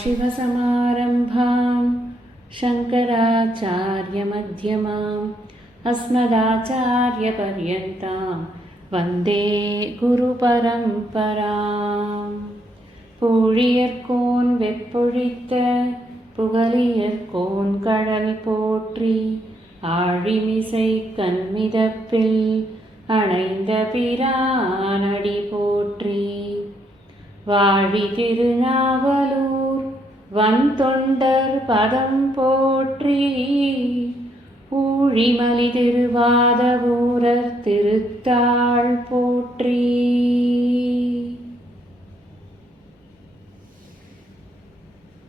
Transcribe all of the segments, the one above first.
शिवसमारम्भां शङ्कराचार्यमध्यमाम् अस्मदाचार्यपर्यन्तां वन्दे குருபரம்பராம் பூழியர்கோன் வெப்பொழித்த புகழியர்கோன் கடல் போற்றி ஆழிமிசை கண்மிதப்பில் அணைந்த பிரானடி போற்றி வாழி திருநாவலூர் வந்தொண்டர் பதம் போற்றி ஊழிமலி திருவாத ஊரர் திருத்தாள் போற்றி.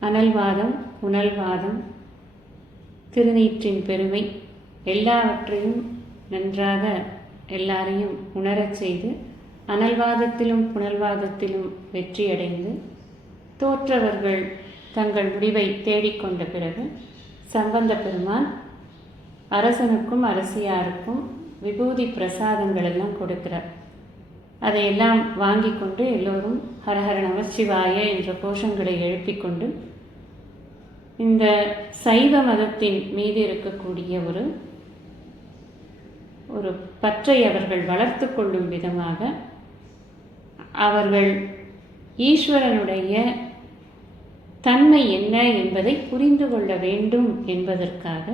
அனல்வாதம் புனல்வாதம் திருநீற்றின் பெருமை எல்லாவற்றையும் நன்றாக எல்லாரையும் உணரச் செய்து அனல்வாதத்திலும் புனல்வாதத்திலும் வெற்றியடைந்து தோற்றவர்கள் தங்கள் முடிவை தேடிக்கொண்ட பிறகு சம்பந்த பெருமான் அரசனுக்கும் அரசியாருக்கும் விபூதி பிரசாதங்கள் எல்லாம் கொடுக்கிறார். அதையெல்லாம் வாங்கி கொண்டு எல்லோரும் ஹரஹர நமசிவாய என்ற கோஷங்களை எழுப்பிக்கொண்டு இந்த சைவ மதத்தின் மீது இருக்கக்கூடிய ஒரு ஒரு பற்றை அவர்கள் வளர்த்து கொள்ளும் விதமாக அவர்கள் ஈஸ்வரனுடைய தன்மை என்ன என்பதை புரிந்து கொள்ள வேண்டும் என்பதற்காக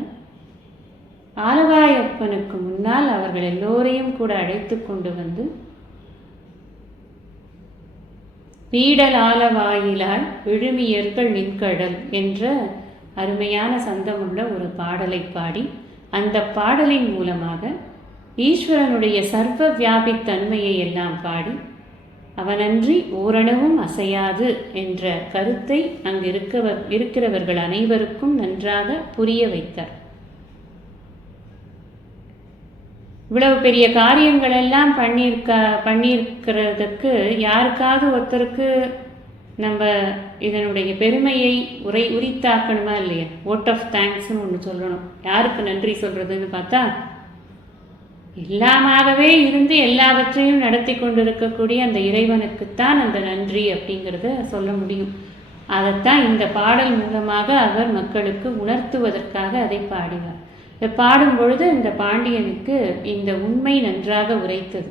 ஆலவாயப்பனுக்கு முன்னால் அவர்கள் எல்லோரையும் கூட அழைத்து கொண்டு வந்து பீடல் ஆலவாயிலால் விழுமியர்கள் நின்கடல் என்ற அருமையான சந்தமுள்ள ஒரு பாடலை பாடி அந்த பாடலின் மூலமாக ஈஸ்வரனுடைய சர்வ வியாபித்தன்மையை எல்லாம் பாடி அவனன்றி ஓரணவும் அசையாது என்ற கருத்தை அங்கு இருக்கவர் இருக்கிறவர்கள் அனைவருக்கும் நன்றாக புரிய வைத்தார். இவ்வளவு பெரிய காரியங்கள் எல்லாம் பண்ணியிருக்க பண்ணியிருக்கிறதுக்கு யாருக்காவது ஒருத்தருக்கு நம்ம இதனுடைய பெருமையை உரை உரித்தாக்கணுமா இல்லையா? ஓட் ஆஃப் தேங்க்ஸ்னு ஒன்று சொல்லணும். யாருக்கு நன்றி சொல்கிறதுன்னு பார்த்தா எல்லாமாகவே இருந்து எல்லாவற்றையும் நடத்தி கொண்டிருக்கக்கூடிய அந்த இறைவனுக்குத்தான் அந்த நன்றி அப்படிங்கிறத சொல்ல முடியும். அதைத்தான் இந்த பாடல் மூலமாக அவர் மக்களுக்கு உணர்த்துவதற்காக அதை பாடினார். இதை பாடும் பொழுது இந்த பாண்டியனுக்கு இந்த உண்மை நன்றாக உரைத்தது.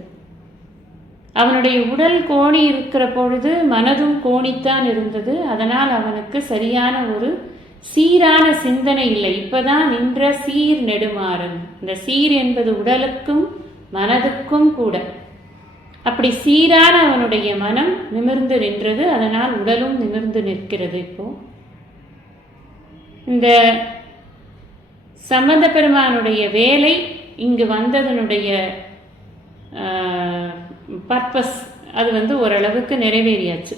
அவனுடைய உடல் கோணி இருக்கிற பொழுது மனதும் கோணித்தான் இருந்தது. அதனால் அவனுக்கு சரியான ஒரு சீரான சிந்தனை இல்லை. இப்போதான் நின்ற சீர் நெடுமாறன். இந்த சீர் என்பது உடலுக்கும் மனதுக்கும் கூட. அப்படி சீரான அவனுடைய மனம் நிமிர்ந்து நின்றது அதனால் உடலும் நிமிர்ந்து நிற்கிறது இப்போ. இந்த சம்பந்த பெருமானுடைய வேலை இங்கு வந்ததனுடைய பர்பஸ் அது வந்து ஓரளவுக்கு நிறைவேறியாச்சு.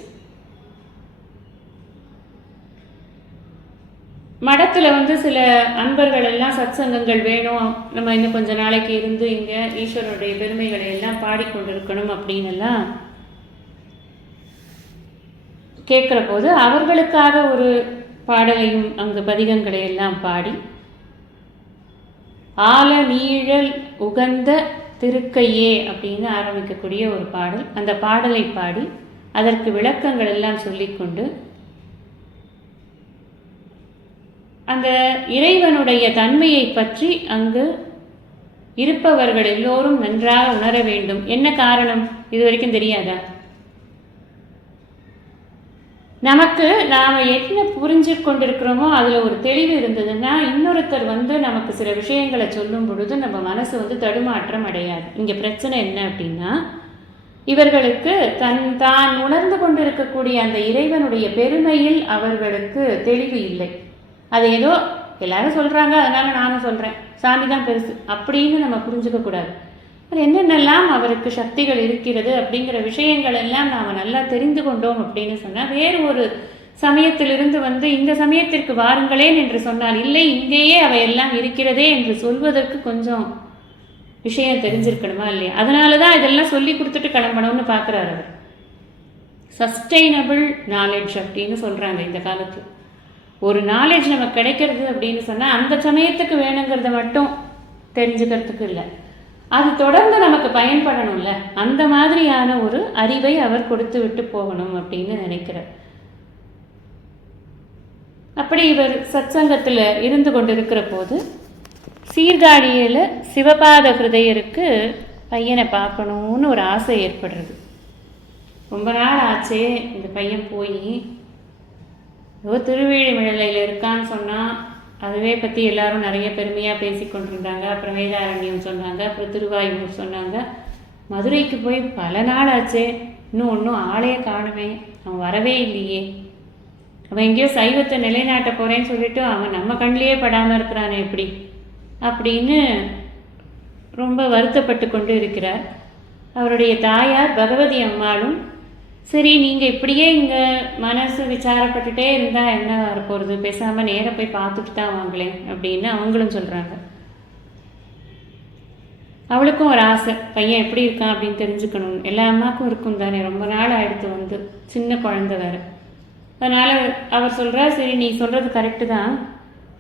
மடத்தில் வந்து சில அன்பர்கள் எல்லாம் சத் சங்கங்கள் வேணும். நம்ம இன்னும் கொஞ்ச நாளைக்கு இருந்து இங்கே ஈஸ்வரனுடைய பெருமைகளை எல்லாம் பாடிக்கொண்டிருக்கணும் அப்படின்னு எல்லாம் கேட்குற போது அவர்களுக்காக ஒரு பாடலையும் அங்கு பதிகங்களை எல்லாம் பாடி ஆல நீழல் உகந்த திருக்கையே அப்படின்னு ஆரம்பிக்கக்கூடிய ஒரு பாடல். அந்த பாடலை பாடி அதற்கு விளக்கங்கள் எல்லாம் சொல்லிக்கொண்டு அந்த இறைவனுடைய தன்மையை பற்றி அங்கு இருப்பவர்கள் எல்லோரும் நன்றாக உணர வேண்டும். என்ன காரணம்? இது வரைக்கும் தெரியாதா? நமக்கு நாம் என்ன புரிஞ்சு கொண்டிருக்கிறோமோ அதில் ஒரு தெளிவு இருந்ததுன்னா இன்னொருத்தர் வந்து நமக்கு சில விஷயங்களை சொல்லும் பொழுது நம்ம மனசு வந்து தடுமாற்றம் அடையாது. இங்கே பிரச்சனை என்ன அப்படின்னா இவர்களுக்கு தன் தான் உணர்ந்து கொண்டிருக்கக்கூடிய அந்த இறைவனுடைய பெருமையில் அவர்களுக்கு தெளிவு இல்லை. அது ஏதோ எல்லாரும் சொல்கிறாங்க அதனால் நானும் சொல்கிறேன் சாமி தான் பெருசு. அப்படின்னு நம்ம புரிஞ்சுக்கக்கூடாது அது என்னென்னலாம் அவருக்கு சக்திகள் இருக்கிறது அப்படிங்கிற விஷயங்கள் எல்லாம் நாம் நல்லா தெரிந்து கொண்டோம் அப்படின்னு சொன்னால் வேறு ஒரு சமயத்திலிருந்து வந்து இந்த சமயத்திற்கு வாருங்களேன் என்று சொன்னால் இல்லை இங்கேயே அவையெல்லாம் இருக்கிறதே என்று சொல்வதற்கு கொஞ்சம் விஷயம் தெரிஞ்சிருக்கணுமா இல்லையா? அதனால தான் இதெல்லாம் சொல்லி கொடுத்துட்டு கிளம்பணும்னு பார்க்குறாரு அவர். சஸ்டைனபிள் நாலேஜ் அப்படின்னு சொல்கிறாங்க இந்த காலத்தில். ஒரு நாலேஜ் நமக்கு கிடைக்கிறது அப்படின்னு சொன்னால் அந்த சமயத்துக்கு வேணுங்கிறத மட்டும் தெரிஞ்சுக்கிறதுக்கு இல்லை. அது தொடர்ந்து நமக்கு பயன்படணும்ல. அந்த மாதிரியான ஒரு அறிவை அவர் கொடுத்து விட்டு போகணும் அப்படின்னு நினைக்கிறார். அப்படி இவர் சத்சங்கத்தில் இருந்து கொண்டிருக்கிற போது சீர்காழியில் சிவபாத ஹிருதயருக்கு பையனை பார்க்கணுன்னு ஒரு ஆசை ஏற்படுறது. ரொம்ப நாள் ஆச்சே இந்த பையன் போய் ஏதோ திருவேழிமலையில் இருக்கான்னு சொன்னால் அதுவே பற்றி எல்லாரும் நிறைய பெருமையாக பேசி கொண்டிருந்தாங்க. அப்புறம் வேதாரண்யம் சொன்னாங்க. அப்புறம் திருவாயூர் சொன்னாங்க. மதுரைக்கு போய் பல நாள் ஆச்சே. இன்னும் ஒன்றும் ஆளையே காணுமே. அவன் வரவே இல்லையே. அவன் எங்கேயோ சைவத்தை நிலைநாட்ட போகிறேன்னு சொல்லிட்டு அவன் நம்ம கண்ணிலேயே படாமல் இருக்கிறானே எப்படி? அப்படின்னு ரொம்ப வருத்தப்பட்டு கொண்டு இருக்கிறார். அவருடைய தாயார் பகவதி அம்மாளும் சரி நீங்கள் இப்படியே இங்கே மனசு விசாரப்பட்டுட்டே இருந்தால் என்ன வரப்போகிறது பேசாமல் நேராக போய் பார்த்துட்டு தான் வாங்களேன் அப்படின்னு அவங்களும் சொல்கிறாங்க அவளுக்கும் ஒரு ஆசை. பையன் எப்படி இருக்கான் அப்படின்னு தெரிஞ்சுக்கணும். எல்லா அம்மாக்கும் இருக்கும் தானே. ரொம்ப நாள் ஆயிடுத்து வந்து. சின்ன குழந்த வேறு. அதனால் அவர் சொல்கிறார் சரி நீ சொல்கிறது கரெக்டு தான்.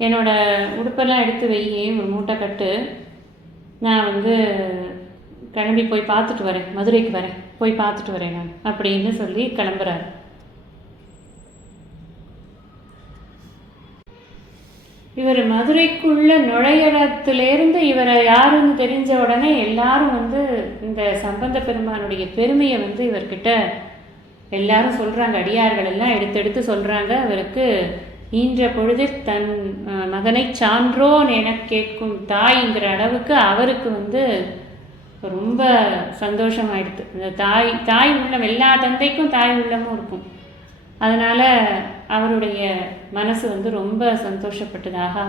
என்னோட உடுப்பெல்லாம் எடுத்து வை. ஒரு மூட்டை கட்டு? நான் வந்து கிளம்பி போய் பார்த்துட்டு வரேன். மதுரைக்கு வரேன். போய் பார்த்துட்டு வரேன் நான் அப்படின்னு சொல்லி கிளம்புறாரு. இவர் மதுரைக்குள்ள நுழையறதுலேருந்து இவரை யாருன்னு தெரிஞ்ச உடனே எல்லாரும் வந்து இந்த சம்பந்த பெருமானுடைய பெருமையை வந்து இவர்கிட்ட எல்லாரும் சொல்கிறாங்க அடியார்கள் எல்லாம் எடுத்து எடுத்து சொல்கிறாங்க அவருக்கு ஈன்ற பொழுதில் தன் மகனை சான்றோன் என கேட்கும் தாய்ங்கிற அளவுக்கு அவருக்கு வந்து ரொம்ப சந்தோஷமாயிடுது. அந்த தாய் தாய் உள்ளம் எல்லா தந்தைக்கும் தாய் உள்ளமும் இருக்கும். அதனால் அவருடைய மனசு வந்து ரொம்ப சந்தோஷப்பட்டது ஆஹா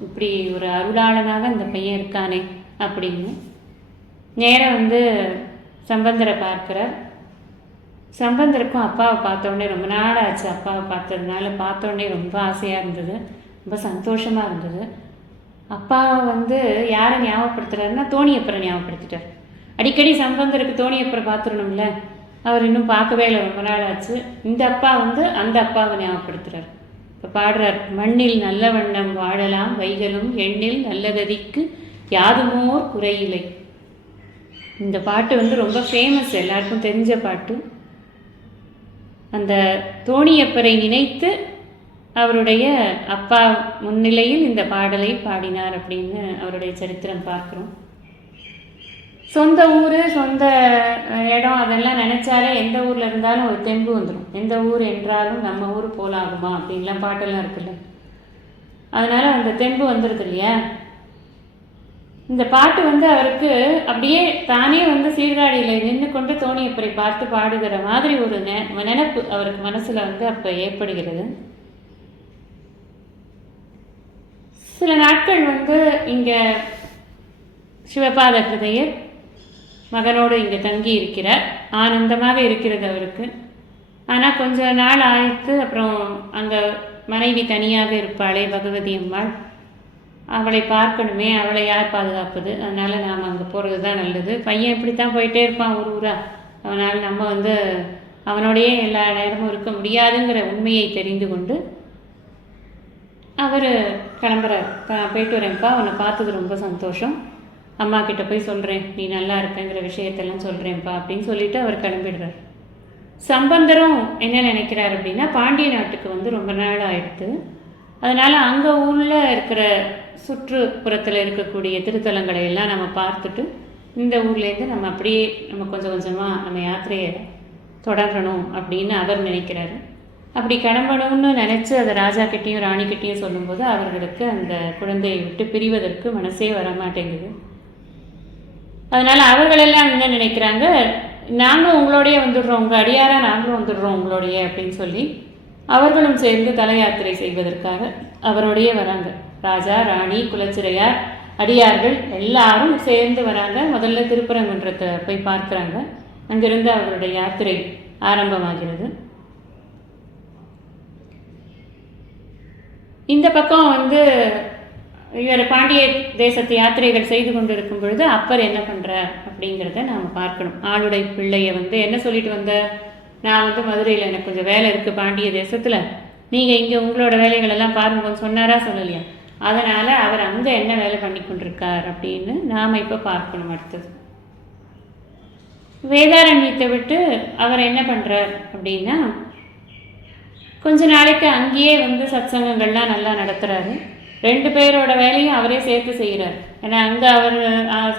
இப்படி ஒரு அருளாளனாக இந்த பையன் இருக்கானே அப்படின்னு நேரம் வந்து சம்பந்தரை பார்க்குற சம்பந்தருக்கும் அப்பாவை பார்த்த ரொம்ப நாள் ஆச்சு அப்பாவை பார்த்ததுனால பார்த்தோன்னே ரொம்ப ஆசையாக இருந்தது. ரொம்ப சந்தோஷமாக இருந்தது. அப்பாவை வந்து யாரை ஞாபகப்படுத்துறாருன்னா தோணியப்பரை ஞாபகப்படுத்திட்டார். அடிக்கடி சம்பந்தருக்கு தோணியப்பரை பார்த்துடணும்ல. அவர் இன்னும் பார்க்கவே இல்லை. ரொம்ப நாள் ஆச்சு. இந்த அப்பா வந்து அந்த அப்பாவை ஞாபகப்படுத்துறார். இப்போ பாடுறார். மண்ணில் நல்ல வண்ணம் வாழலாம். வைகளும் எண்ணில் நல்ல கதிக்கு யாதுமோர் குறையில்லை இந்த பாட்டு வந்து ரொம்ப ஃபேமஸ் எல்லாருக்கும் தெரிஞ்ச பாட்டு. அந்த தோணியப்பரை நினைத்து அவருடைய அப்பா முன்னிலையில் இந்த பாடலை பாடினார் அப்படின்னு அவருடைய சரித்திரம் பார்க்குறோம். சொந்த ஊர் சொந்த இடம் அதெல்லாம் நினச்சாலே எந்த ஊரில் இருந்தாலும் ஒரு தெம்பு வந்துடும் எந்த ஊர் என்றாலும் நம்ம ஊர் போலாகுமா அப்படின்லாம் பாட்டெல்லாம் இருக்குல்ல. அதனால் அந்த தெம்பு வந்துடுது இல்லையா? இந்த பாட்டு வந்து அவருக்கு அப்படியே தானே வந்து சீர்காழியில் நின்று கொண்டு தோணியப்பரை பார்த்து பாடுகிற மாதிரி ஒரு நெ நினப்பு அவருக்கு மனசில் வந்து அப்போ ஏற்படுகிறது. சில நாட்கள் வந்து இங்கே சிவபாத கிருதையர் மகனோடு இங்கே தங்கி இருக்கிறார் ஆனந்தமாக இருக்கிறது அவருக்கு. ஆனால் கொஞ்ச நாள் ஆயிட்டு அப்புறம் அங்கே மனைவி தனியாக இருப்பாளே பகவதி அம்மாள். அவளை பார்க்கணுமே அவளை யார் பாதுகாப்பது? அதனால் நாம் அங்கே போகிறது தான் நல்லது. பையன் இப்படி தான் போயிட்டே இருப்பான் ஒரு ஊராக அவனால் நம்ம வந்து அவனோடையே எல்லா நேரமும் இருக்க முடியாதுங்கிற உண்மையை தெரிந்து கொண்டு அவர் கிளம்புறார். போயிட்டு வரேன்ப்பா அவனை பார்த்தது ரொம்ப சந்தோஷம். அம்மா கிட்ட போய் சொல்கிறேன் நீ நல்லா இருப்பேங்கிற விஷயத்தெல்லாம் சொல்கிறேன்ப்பா அப்படின்னு சொல்லிட்டு அவர் கிளம்பிடுறார். சம்பந்தரும் என்ன நினைக்கிறார் அப்படின்னா பாண்டிய நாட்டுக்கு வந்து ரொம்ப நாள் ஆயிடுது அதனால் அங்கே ஊரில் இருக்கிற சுற்றுப்புறத்தில் இருக்கக்கூடிய திருத்தலங்களை எல்லாம் நம்ம பார்த்துட்டு இந்த ஊர்லேருந்து நம்ம அப்படியே நம்ம கொஞ்சம் கொஞ்சமாக நம்ம யாத்திரையை தொடரணும் அப்படின்னு அவர் நினைக்கிறாரு. அப்படி கிளம்பணும்னு நினச்சி அதை ராஜா கிட்டேயும் ராணி கிட்டேயும் சொல்லும்போது அவர்களுக்கு அந்த குழந்தையை விட்டு பிரிவதற்கு மனசே வரமாட்டேங்குது. அதனால் அவர்களெல்லாம் என்ன நினைக்கிறாங்க நாங்களும் உங்களோடையே வந்துடுறோம் உங்கள் அடியாராக நாங்களும் வந்துடுறோம் உங்களுடைய அப்படின்னு சொல்லி அவர்களும் சேர்ந்து தல யாத்திரை செய்வதற்காக அவரோடையே வராங்க. ராஜா ராணி குலச்சிறையார் அடியார்கள் எல்லாரும் சேர்ந்து வராங்க. முதல்ல திருப்பரங்குன்றத்தை போய் பார்க்குறாங்க. அங்கிருந்து அவருடைய யாத்திரை ஆரம்பமாகிறது. இந்த பக்கம் வந்து இவர் பாண்டிய தேசத்து யாத்திரைகள் செய்து கொண்டிருக்கும் பொழுது அப்பர் என்ன பண்ணுறார் அப்படிங்கிறத நாம் பார்க்கணும். ஆளுடை பிள்ளையை வந்து என்ன சொல்லிட்டு வந்த? நான் வந்து மதுரையில் எனக்கு கொஞ்சம் வேலை இருக்குது பாண்டிய தேசத்தில். நீங்கள் இங்கே உங்களோட வேலைகள் எல்லாம் பாருங்கன்னு சொன்னாரா சொல்லலையா? அதனால் அவர் அங்கே என்ன வேலை பண்ணி கொண்டிருக்கார் அப்படின்னு நாம் இப்போ பார்க்கணும் அடுத்தது. வேதாரண்யத்தை விட்டு அவர் என்ன பண்ணுறார் அப்படின்னா கொஞ்ச நாளைக்கு அங்கேயே வந்து சத்சங்கங்கள்லாம் நல்லா நடத்துகிறாரு ரெண்டு பேரோட வேலையும் அவரே சேர்த்து செய்கிறார் ஏன்னா அங்கே அவர்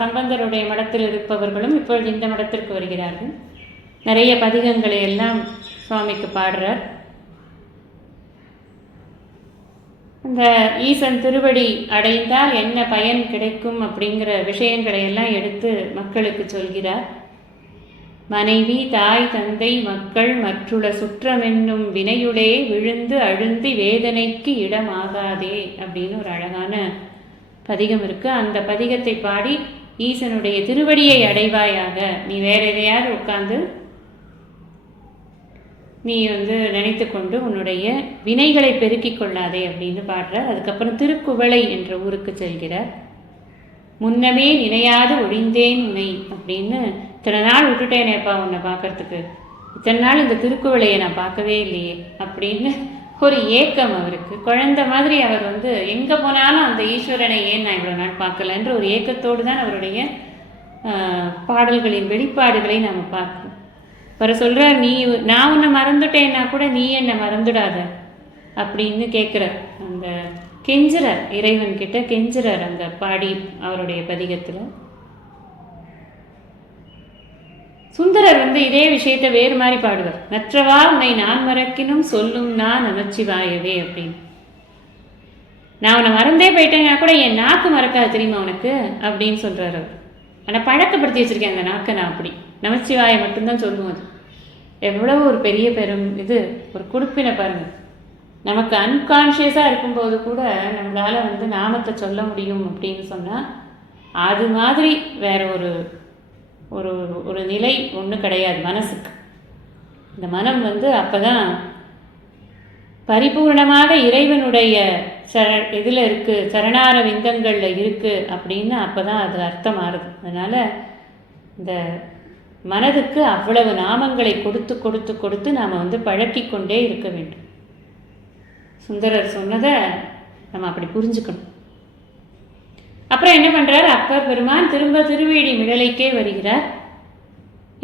சம்பந்தருடைய மடத்தில் இருப்பவர்களும் இப்பொழுது இந்த மடத்திற்கு வருகிறார்கள். நிறைய பதிகங்களை எல்லாம் சுவாமிக்கு பாடுறார். இந்த ஈசன் திருவடி அடைந்தால் என்ன பயன் கிடைக்கும் அப்படிங்கிற விஷயங்களை எல்லாம் எடுத்து மக்களுக்கு சொல்கிறார். மனைவி தாய் தந்தை மக்கள் மற்றுள்ள சுற்றமென்னும் வினையுளே விழுந்து அழுந்தி வேதனைக்கு இடமாகாதே அப்படின்னு ஒரு அழகான பதிகம் இருக்கு. அந்த பதிகத்தை பாடி ஈசனுடைய திருவடியை அடைவாயாக. நீ வேற எதையாவது உட்கார்ந்து நீ வந்து நினைத்து கொண்டு உன்னுடைய வினைகளை பெருக்கிக் கொள்ளாதே அப்படின்னு பாடுறார். அதுக்கப்புறம் திருக்குவளை என்ற ஊருக்கு செல்கிறார். முன்னமே நினையாது ஒழிந்தேன் உனை அப்படின்னு இத்தனை நாள் விட்டுட்டேனேப்பா உன்னை பார்க்கறதுக்கு. இத்தனை நாள் இந்த திருக்குவளையை நான் பார்க்கவே இல்லையே அப்படின்னு ஒரு ஏக்கம் அவருக்கு. குழந்தை மாதிரி அவர் வந்து எங்கே போனாலும் அந்த ஈஸ்வரனை ஏன் நான் இவ்வளோ நாள் பார்க்கலன்ற ஒரு ஏக்கத்தோடு தான் அவருடைய பாடல்களின் வெளிப்பாடுகளை நாம் பார்க்கணும் அவர் சொல்கிறார் நீ நான் உன்னை மறந்துட்டேன்னா கூட நீ என்னை மறந்துடாத அப்படின்னு கேட்குறார். அந்த கெஞ்சுறார் இறைவன் கிட்ட கெஞ்சுறார் அந்த பாடி அவருடைய பதிகத்தில். சுந்தரர் வந்து இதே விஷயத்தை வேறு மாதிரி பாடுவார். நற்றவா உன்னை நான் மறக்கினும் சொல்லும் நான் நமச்சிவாயவே அப்படின்னு. நான் அவனை மறந்தே போயிட்டேன்னா கூட என் நாக்கு மறக்காது தெரியுமா உனக்கு? அப்படின்னு சொல்கிறார் அவர். ஆனால் பழக்கப்படுத்தி வச்சிருக்கேன் அந்த நாக்கை நான் அப்படி. நமச்சிவாயை மட்டும்தான் சொல்லுவோம் அது. எவ்வளவு ஒரு பெரிய பெரும் இது ஒரு குடுப்பின பாருங்கள் நமக்கு அன்கான்ஷியஸாக இருக்கும்போது கூட நம்மளால் வந்து நாமத்தை சொல்ல முடியும் அப்படின்னு சொன்னால் அது மாதிரி வேற ஒரு ஒரு ஒரு நிலை ஒன்றும் கிடையாது மனசுக்கு. இந்த மனம் வந்து அப்போ தான் பரிபூர்ணமாக இறைவனுடைய சர இதில் இருக்குது சரணார விந்தங்களில் இருக்குது அப்படின்னு அப்போ தான் அது அர்த்தம் ஆறுது அதனால் இந்த மனதுக்கு அவ்வளவு நாமங்களை கொடுத்து கொடுத்து கொடுத்து நாம் வந்து பழக்கி கொண்டே இருக்க வேண்டும். சுந்தரர் சொன்னதை நம்ம அப்படி புரிஞ்சுக்கணும். அப்புறம் என்ன பண்ணுறார் அப்பர் பெருமான் திரும்ப திருவேடி விடலைக்கே வருகிறார்.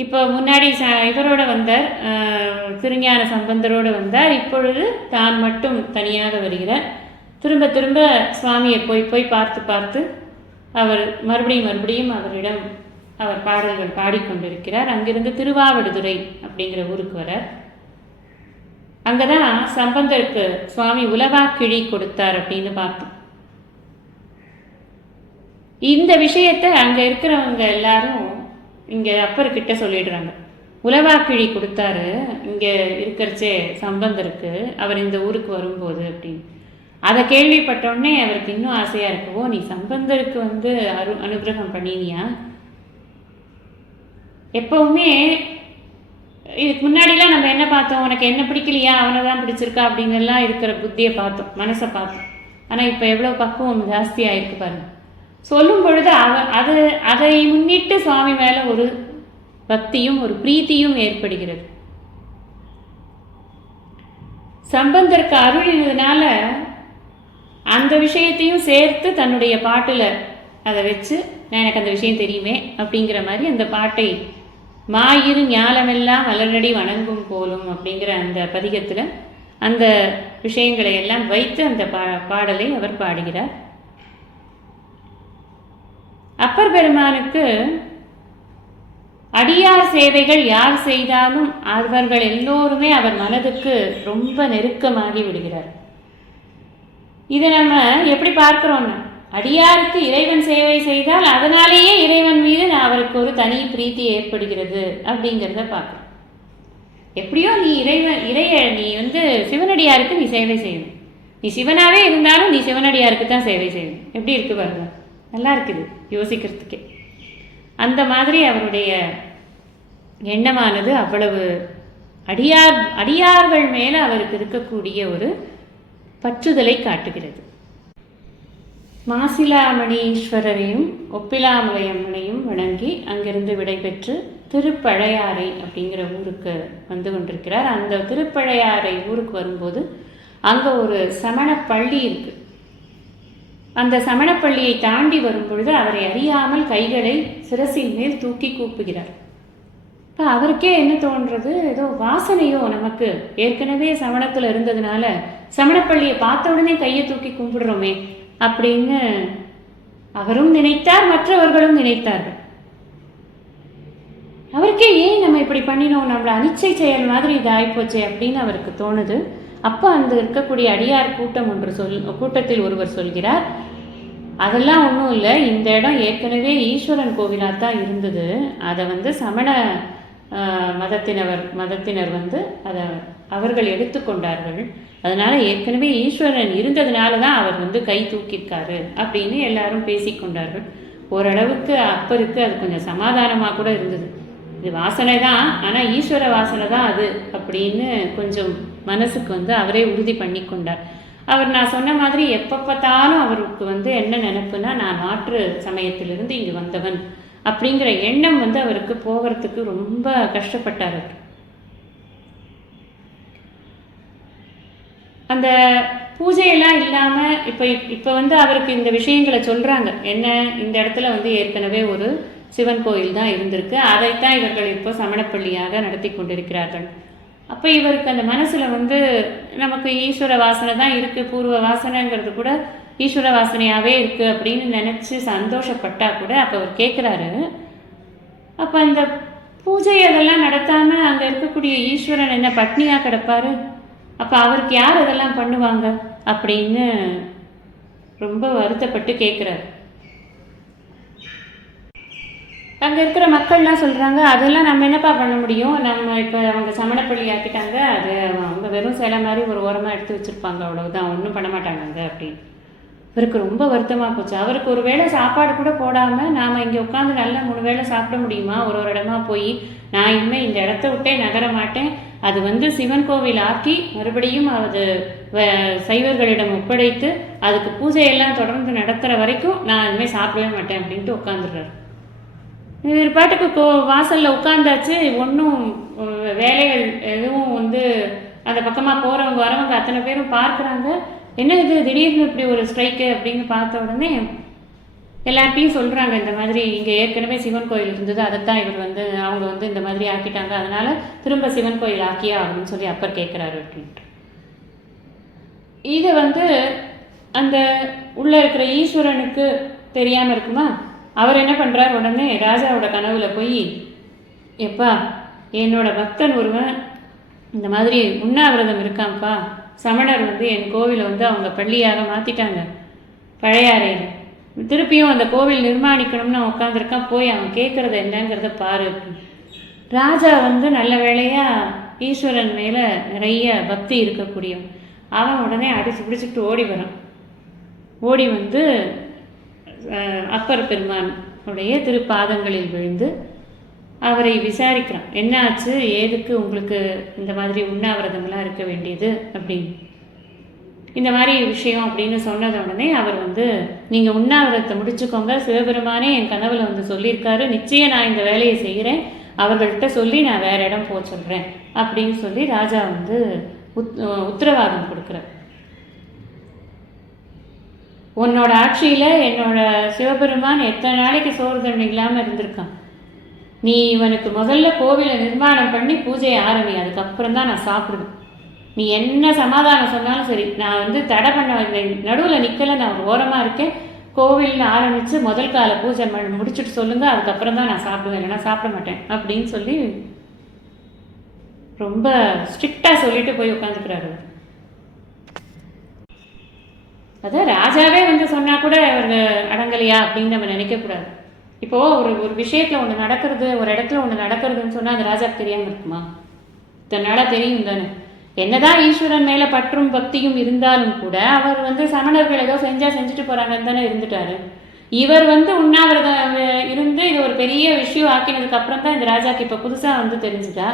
இப்போ முன்னாடி ச இவரோட வந்தார் திருஞான சம்பந்தரோடு வந்தார். இப்பொழுது தான் மட்டும் தனியாக வருகிறார். திரும்ப திரும்ப சுவாமியை போய் போய் பார்த்து பார்த்து அவர் மறுபடியும் மறுபடியும் அவரிடம் அவர் பாடல்கள் பாடிக்கொண்டிருக்கிறார். அங்கிருந்து திருவாவடுதுறை அப்படிங்கிற ஊருக்கு வரார். அங்கே தான் சம்பந்தருக்கு சுவாமி உலவா கிழி கொடுத்தார் அப்படின்னு பார்த்தோம் இந்த விஷயத்தை அங்கே இருக்கிறவங்க எல்லாரும் இங்கே அப்பர்கிட்ட சொல்லிடுறாங்க. உலவாக்கிழி கொடுத்தாரு இங்கே இருக்கிறச்சே சம்பந்தருக்கு அவர் இந்த ஊருக்கு வரும்போது அப்படின்னு. அதை கேள்விப்பட்டோடனே அவருக்கு இன்னும் ஆசையாக இருக்குவோ நீ சம்பந்தருக்கு வந்து அரு அனுகிரகம் பண்ணினியா? எப்பவுமே இதுக்கு முன்னாடிலாம் நம்ம என்ன பார்த்தோம்? உனக்கு என்ன பிடிக்கலையா? அவனை தான் பிடிச்சிருக்கா? அப்படிங்கெல்லாம் இருக்கிற புத்தியை பார்த்தோம் மனசை பார்த்தோம். ஆனால் இப்போ எவ்வளோ பக்குவம் ஜாஸ்தியாக இருக்கு பாருங்கள் சொல்லும் பொழுது அவ அது அதை முன்னிட்டு சுவாமி மேலே ஒரு பக்தியும் ஒரு பிரீத்தியும் ஏற்படுகிறது. சம்பந்தருக்கு அருளினதுனால அந்த விஷயத்தையும் சேர்த்து தன்னுடைய பாட்டில் அதை வச்சு நான் எனக்கு அந்த விஷயம் தெரியுமே அப்படிங்கிற மாதிரி அந்த பாட்டை மாயிரு ஞாலமெல்லாம் மலரடி வணங்கும் போலும் அப்படிங்கிற அந்த பதிகத்தில் அந்த விஷயங்களை எல்லாம் வைத்து அந்த பா பாடலை அவர் பாடுகிறார். அப்பர் பெருமானுக்கு அடியார் சேவைகள் யார் செய்தாலும் அவர்கள் எல்லோருமே அவர் மனதுக்கு ரொம்ப நெருக்கமாகி விடுகிறார். இதை நம்ம எப்படி பார்க்குறோம்னா அடியாருக்கு இறைவன் சேவை செய்தால் அதனாலேயே இறைவன் மீது அவருக்கு ஒரு தனி பிரீத்தி ஏற்படுகிறது அப்படிங்கிறத பார்க்குறோம். எப்படியோ நீ இறைவன் இறைய நீ வந்து சிவனடியாருக்கு நீ சேவை செய்யணும். நீ சிவனாகவே இருந்தாலும் நீ சிவனடியாருக்கு தான் சேவை செய்யணும். எப்படி இருக்கு பாருங்க. நல்லா இருக்குது யோசிக்கிறதுக்கே. அந்த மாதிரி அவருடைய எண்ணமானது அவ்வளவு அடியார் அடியார்கள் மேலே அவருக்கு இருக்கக்கூடிய ஒரு பற்றுதலை காட்டுகிறது. மாசிலாமணீஸ்வரரையும் ஒப்பிலாமலையம்மனையும் வணங்கி அங்கிருந்து விடைபெற்று திருப்பழையாறை அப்படிங்கிற ஊருக்கு வந்து கொண்டிருக்கிறார். அந்த திருப்பழையாறை ஊருக்கு வரும்போது அங்கே ஒரு சமண பள்ளி இருக்குது அந்த சமணப்பள்ளியை தாண்டி வரும்பொழுது அவரை அறியாமல் கைகளை சிரசின் மேல் தூக்கி கூப்புகிறார். இப்போ அவருக்கே என்ன தோன்றது? ஏதோ வாசனையோ நமக்கு. ஏற்கனவே சமணத்தில் இருந்ததுனால சமணப்பள்ளியை பார்த்த உடனே கையை தூக்கி கும்பிடுறோமே அப்படின்னு அவரும் நினைத்தார் மற்றவர்களும் நினைத்தார்கள். அவருக்கே ஏன் நம்ம இப்படி பண்ணினோம்? நம்மளை அனிச்சை செயல் மாதிரி இது அப்படின்னு அவருக்கு தோணுது. அப்போ அந்த இருக்கக்கூடிய அடியார் கூட்டம் ஒன்று சொல் கூட்டத்தில் ஒருவர் சொல்கிறார் அதெல்லாம் ஒன்றும் இல்லை இந்த இடம் ஏற்கனவே ஈஸ்வரன் கோவிலாக தான் இருந்தது. அதை வந்து சமண மதத்தினவர் மதத்தினர் வந்து அதை அவர்கள் எடுத்துக்கொண்டார்கள் அதனால் ஏற்கனவே ஈஸ்வரன் இருந்ததுனால தான் அவர் வந்து கை தூக்கியிருக்காரு அப்படின்னு எல்லாரும் பேசிக்கொண்டார்கள் ஓரளவுக்கு அப்பருக்கு அது கொஞ்சம் சமாதானமாக கூட இருந்தது. இது வாசனை தான் ஆனால் ஈஸ்வர வாசனை தான் அது அப்படின்னு கொஞ்சம் மனசுக்கு வந்து அவரே உறுதி பண்ணி கொண்டார் அவர் நான் சொன்ன மாதிரி எப்போ பார்த்தாலும் அவருக்கு வந்து என்ன நினப்புனா நான் மாற்று சமயத்திலிருந்து இங்கு வந்தவன் அப்படிங்கிற எண்ணம் வந்து அவருக்கு போகிறதுக்கு ரொம்ப கஷ்டப்பட்டார் அவர். அந்த பூஜையெல்லாம் இல்லாமல் இப்போ இப்போ வந்து அவருக்கு இந்த விஷயங்களை சொல்கிறாங்க என்ன இந்த இடத்துல வந்து ஏற்கனவே ஒரு சிவன் கோயில் தான் இருந்திருக்கு. அதைத்தான் இவர்கள் இப்போ சமணப்பள்ளியாக நடத்தி கொண்டிருக்கிறார்கள். அப்போ இவருக்கு அந்த மனசில் வந்து நமக்கு ஈஸ்வர வாசனை தான் இருக்குது பூர்வ வாசனைங்கிறது கூட ஈஸ்வர வாசனையாகவே இருக்குது அப்படின்னு நினச்சி சந்தோஷப்பட்டால் கூட அப்போ அவர் கேட்குறாரு அப்போ அந்த பூஜை அதெல்லாம் நடத்தாமல் அங்கே இருக்கக்கூடிய ஈஸ்வரன் என்ன பட்னியாக கிடப்பார்? அப்போ அவருக்கு யார் அதெல்லாம் பண்ணுவாங்க? அப்படின்னு ரொம்ப வருத்தப்பட்டு கேட்குறாரு அங்கே இருக்கிற மக்கள்லாம் சொல்கிறாங்க அதெல்லாம் நம்ம என்னப்பா பண்ண முடியும்? நம்ம இப்போ அவங்க சமணப்பள்ளி ஆக்கிட்டாங்க அது அவங்க வெறும் சிலை மாதிரி ஒரு ஓரமாக எடுத்து வச்சுருப்பாங்க அவ்வளவுதான். ஒன்றும் பண்ண மாட்டாங்க அப்படின்னு. இவருக்கு ரொம்ப வருத்தமாக போச்சு. அவருக்கு ஒரு வேளை சாப்பாடு கூட போடாமல் நாம் இங்கே உட்காந்து நல்லா மூணு வேளை சாப்பிட முடியுமா? ஒரு ஒரு இடமா போய் நான் இனிமேல் இந்த இடத்த விட்டே நகர மாட்டேன். அது வந்து சிவன் கோவில் ஆக்கி மறுபடியும் அது வ- சைவர்களிடம் ஒப்படைத்து அதுக்கு பூஜையெல்லாம் தொடர்ந்து நடத்துகிற வரைக்கும் நான் இனிமேல் சாப்பிடவே மாட்டேன் அப்படின்ட்டு உட்காந்துடுறாரு இவர் பாட்டுக்கு கோ வாசலில் உட்காந்தாச்சு ஒன்றும் வேலைகள் எதுவும் வந்து அந்த பக்கமாக போகிறவங்க வரவங்க அத்தனை பேரும் பார்க்குறாங்க. என்ன இது? திடீர்னு இப்படி ஒரு ஸ்ட்ரைக்கு அப்படின்னு பார்த்த உடனே எல்லார்ட்டையும் சொல்கிறாங்க இந்த மாதிரி இங்கே ஏற்கனவே சிவன் கோயில் இருந்தது அதைத்தான் இவர் வந்து அவங்க வந்து இந்த மாதிரி ஆக்கிட்டாங்க. அதனால் திரும்ப சிவன் கோயில் ஆக்கியா அப்படின்னு சொல்லி அப்பர் கேட்குறாரு அப்படின்ட்டு. இது வந்து அந்த உள்ளே இருக்கிற ஈஸ்வரனுக்கு தெரியாமல் இருக்குமா? அவர் என்ன பண்ணுறார் உடனே ராஜாவோட கனவுல போய் எப்பா என்னோட பக்தன் ஒருவன் இந்த மாதிரி உண்ணாவிரதம் இருக்கான்ப்பா. சமணர் வந்து என் கோவிலை வந்து அவங்க பள்ளியாக மாற்றிட்டாங்க பழையாறையில் திருப்பியும் அந்த கோவில் நிர்மாணிக்கணும்னு அவன் உட்காந்துருக்கான் போய் அவன் கேட்குறது என்னங்கிறத பாரு. ராஜா வந்து நல்ல வேளையாக ஈஸ்வரன் மேலே நிறைய பக்தி இருக்கக்கூடியவன். அவன் உடனே அடிச்சு பிடிச்சிட்டு ஓடி வரான். ஓடி வந்து அப்பர் பெருமான் உடைய திருப்பாதங்களில் விழுந்து அவரை விசாரிக்கிறான். என்ன ஆச்சு ஏதுக்கு உங்களுக்கு இந்த மாதிரி உண்ணாவிரதங்களாக இருக்க வேண்டியது? அப்படின்னு. இந்த மாதிரி விஷயம் அப்படின்னு சொன்னத உடனே அவர் வந்து நீங்கள் உண்ணாவிரதத்தை முடிச்சுக்கோங்க. சிவபெருமானே என் கனவில் வந்து சொல்லியிருக்காரு. நிச்சயம் நான் இந்த வேலையை செய்கிறேன் அவர்கள்ட்ட சொல்லி நான் வேற இடம் போக சொல்கிறேன் அப்படின்னு சொல்லி ராஜா வந்து உத் உத்தரவாதம் கொடுக்குறார். உன்னோட ஆட்சியில் என்னோட சிவபெருமான் எத்தனை நாளைக்கு சோறு தண்ணி இல்லாமல் இருந்திருக்கான்? நீ இவனுக்கு முதல்ல கோவிலை நிர்மாணம் பண்ணி பூஜையை ஆரம்பி அதுக்கப்புறம் தான் நான் சாப்பிடுவேன். நீ என்ன சமாதானம் சொன்னாலும் சரி நான் வந்து தடை பண்ண நடுவில் நிற்கல நான் ஒரு ஓரமாக இருக்கேன். கோவில்னு ஆரம்பித்து முதல் கால பூஜை முடிச்சுட்டு சொல்லுங்க அதுக்கப்புறம் தான் நான் சாப்பிடுவேன் இல்லைன்னா சாப்பிட மாட்டேன் அப்படின்னு சொல்லி ரொம்ப ஸ்ட்ரிக்டாக சொல்லிட்டு போய் உட்காந்துக்கிறாரு அதான் ராஜாவே வந்து சொன்னால் கூட அவங்க அடங்கலையா அப்படின்னு நம்ம நினைக்கக்கூடாது இப்போ ஒரு ஒரு விஷயத்தில் ஒன்று நடக்கிறது ஒரு இடத்துல ஒன்று நடக்கிறதுன்னு சொன்னால் அது ராஜாவுக்கு தெரியாமல் இருக்குமா? இத்தனை தெரியும் தானே. என்னதான் ஈஸ்வரன் மேலே பற்றும் பக்தியும் இருந்தாலும் கூட அவர் வந்து சமணர்கள் ஏதோ செஞ்சால் செஞ்சுட்டு போகிறாங்கன்னு தானே இருந்துட்டாரு. இவர் வந்து உண்ணாவிரதம் இருந்து இது ஒரு பெரிய விஷயம் ஆக்கினதுக்கு அப்புறம் தான் இந்த ராஜாக்கு இப்போ புதுசாக வந்து தெரிஞ்சுதா?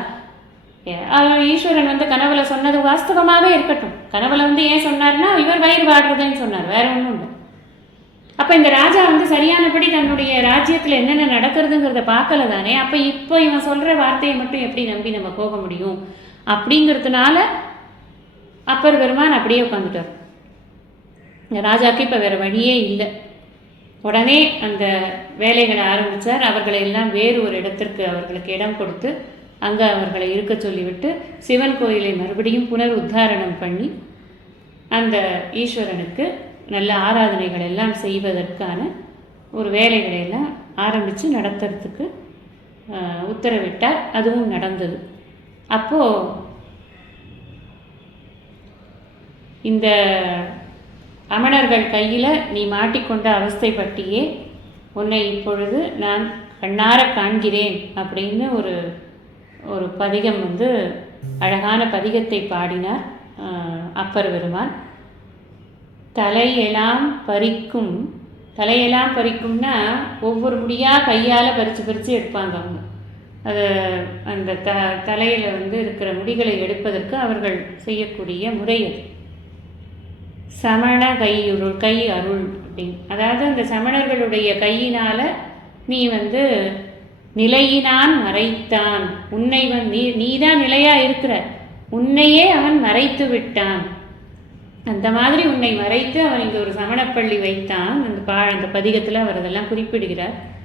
அவர் ஈஸ்வரன் வந்து கனவுல சொன்னது வாஸ்தவமாகவே இருக்கட்டும். கனவுல வந்து ஏன் சொன்னார்னா இவர் வயிறு வாடுறதுன்னு சொன்னார். வேற ஒன்றும் இல்லை. அப்போ இந்த ராஜா வந்து சரியானபடி தன்னுடைய ராஜ்யத்தில் என்னென்ன நடக்கிறதுங்கிறத பார்க்கல தானே அப்போ இப்போ இவன் சொல்கிற வார்த்தையை மட்டும் எப்படி நம்பி நம்ம போக முடியும்? அப்படிங்கிறதுனால அப்பர் பெருமான் அப்படியே உட்காந்துட்டார் இந்த ராஜாவுக்கு இப்போ வேறு வழியே இல்லை. உடனே அந்த வேலைகளை ஆரம்பித்தார் அவர்களை எல்லாம் வேறு ஒரு இடத்திற்கு அவர்களுக்கு இடம் கொடுத்து அங்கே அவர்களை இருக்க சொல்லிவிட்டு சிவன் கோயிலை மறுபடியும் புனர் உத்தாரணம் பண்ணி அந்த ஈஸ்வரனுக்கு நல்ல ஆராதனைகள் எல்லாம் செய்வதற்கான ஒரு வேலைகளை எல்லாம் ஆரம்பித்து நடத்துறதுக்கு உத்தரவிட்டார். அதுவும் நடந்தது. அப்போது இந்த அமணர்கள் கையில் நீ மாட்டிக்கொண்ட அவஸ்தைப்பட்டியே உன்னை இப்பொழுது நான் கண்ணார காண்கிறேன் அப்படின்னு ஒரு ஒரு பதிகம் வந்து அழகான பதிகத்தை பாடினார் அப்பர் பெருமான் தலையெல்லாம் பறிக்கும் தலையெல்லாம் பறிக்கும்னா ஒவ்வொரு முடியாக கையால் பறித்து பறித்து எடுப்பாங்க அவங்க. அது அந்த த தலையில் வந்து இருக்கிற முடிகளை எடுப்பதற்கு அவர்கள் செய்யக்கூடிய முறை அது. சமண கையுருள் கை அருள் அப்படின்னு. அதாவது அந்த சமணர்களுடைய கையினால் நீ வந்து நிலையினான் மறைத்தான். உன்னை வந்து நீ நீதான் நிலையா இருக்கிற. உன்னையே அவன் மறைத்து விட்டான். அந்த மாதிரி உன்னை மறைத்து அவன் இங்கே ஒரு சமணப்பள்ளி வைத்தான். அந்த பா அந்த பதிகத்தில் அவர் அதெல்லாம் குறிப்பிடுகிறார்.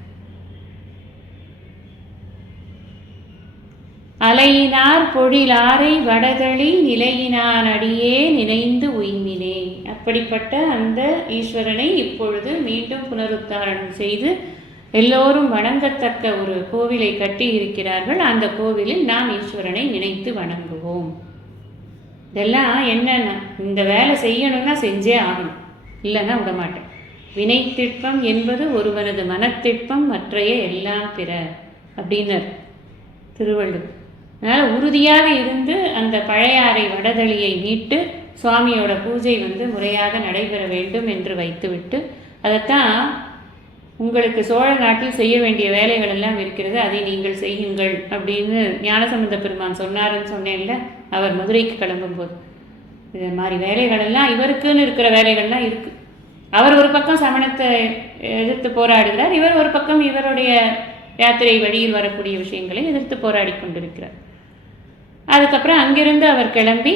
அலையினார் பொழிலாரை வடதளி நிலையினான் அடியே நினைந்து உய்மினே அப்படிப்பட்ட அந்த ஈஸ்வரனை இப்பொழுது மீண்டும் புனருத்தாரணம் செய்து எல்லோரும் வணங்கத்தக்க ஒரு கோவிலை கட்டி இருக்கிறார்கள். அந்த கோவிலில் நாம் ஈஸ்வரனை நினைத்து வணங்குவோம். இதெல்லாம் என்னென்ன இந்த வேலை செய்யணும்னா செஞ்சே ஆகணும். இல்லைன்னா விட மாட்டேன். வினைத்திட்பம் என்பது ஒருவனது மனத்திட்பம் மற்றைய எல்லாம் பிற அப்படின்னர் திருவள்ளுவர். அதனால் உறுதியாக இருந்து அந்த பழையாறை வடதளியை மீட்டு சுவாமியோட பூஜை வந்து முறையாக நடைபெற வேண்டும் என்று வைத்துவிட்டு அதைத்தான் உங்களுக்கு சோழ நாட்டில் செய்ய வேண்டிய வேலைகள் எல்லாம் இருக்கிறது அதை நீங்கள் செய்யுங்கள் அப்படின்னு ஞானசம்பந்த பெருமான் சொன்னாருன்னு சொன்னேன்ல அவர் மதுரைக்கு கிளம்பும்போது. இது மாதிரி வேலைகள் எல்லாம் இவருக்குன்னு இருக்கிற வேலைகள்லாம் இருக்கு. அவர் ஒரு பக்கம் சமணத்தை எதிர்த்து போராடுகிறார் இவர் ஒரு பக்கம் இவருடைய யாத்திரை வழியில் வரக்கூடிய விஷயங்களை எதிர்த்து போராடி கொண்டிருக்கிறார். அதுக்கப்புறம் அங்கிருந்து அவர் கிளம்பி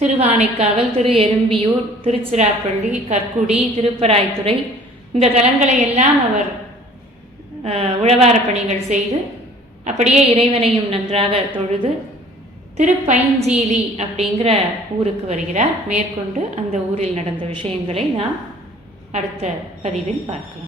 திருவானைக்காவல் திரு எறும்பியூர் திருச்சிராப்பள்ளி கற்குடி திருப்பராய்த்துறை இந்த தலங்களை எல்லாம் அவர் உழவார பணிகள் செய்து அப்படியே இறைவனையும் நன்றாக தொழுது திருப்பைஞ்சீலி அப்படிங்கிற ஊருக்கு வருகிறார். மேற்கொண்டு அந்த ஊரில் நடந்த விஷயங்களை நாம் அடுத்த பதிவில் பார்க்கலாம்.